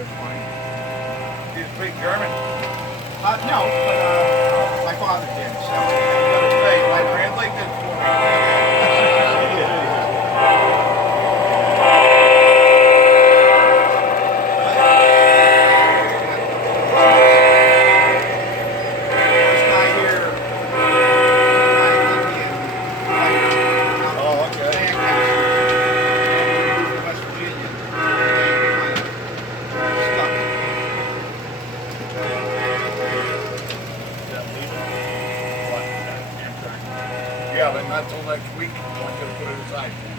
it's fine. Do you speak German? No, but my father did. So Hey, my translate this for me. this guy here, Oh, okay. West Virginia, Yeah, but not till next week. I'm gonna put it aside.